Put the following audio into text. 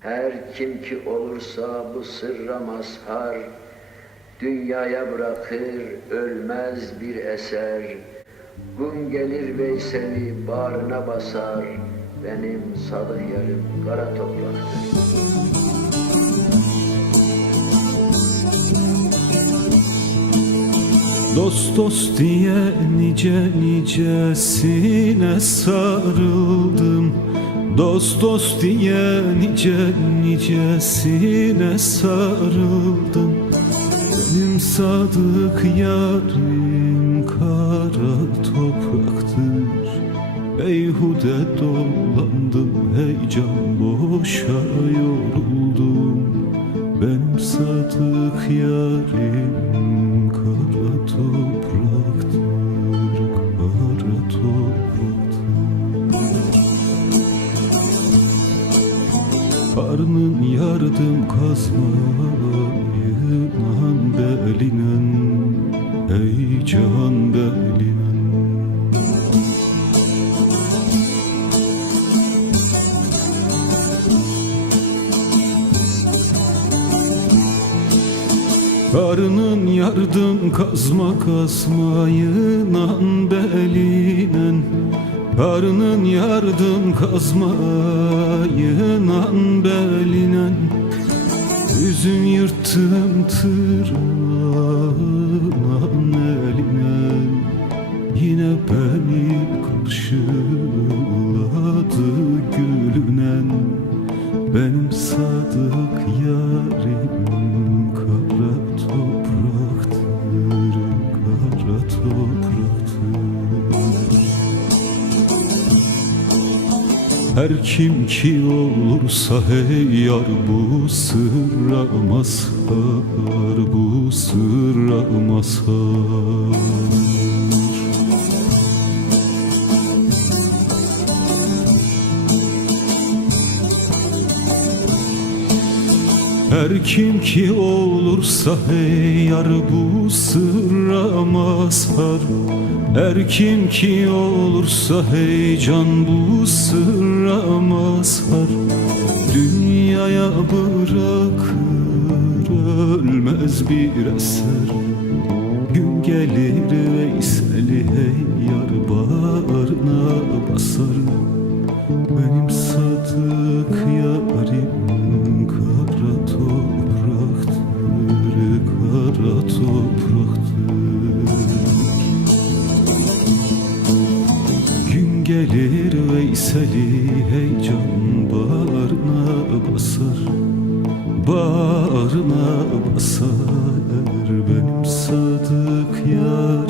Her kim ki olursa bu sırra mazhar, dünyaya bırakır ölmez bir eser. Gün gelir Veysel'i bağrına basar, benim sadık yarım kara topraktır. Dost dost diye nice nicesine sarıldım Dost dost diye nice nicesine sarıldım. Benim sadık yarim kara topraktır. Beyhude dolandım heyecan boşa yoruldum. Benim sadık yarim Karnın yardım kazmayınan belinen Ey can belinen Karnın yardım kazma kazmayınan belinen Karnın yardım kazmayınan belinen Yüzün yırttım tırnağından elinen Yine beni karşıladı gülünen. Benim sadık yarim her kim ki olursa hey yar bu sırra mazhar Bu sırra mazhar Her kim ki olursa hey yar bu sırra mazhar. Her kim ki olursa hey can bu sırra mazhar. Dünyaya bırakır ölmez bir eser. Gün gelir Veysel'i hey yar bağrına basar gelir Veysel'i heyecan bağrına basar. Bağrına basar Benim sadık kara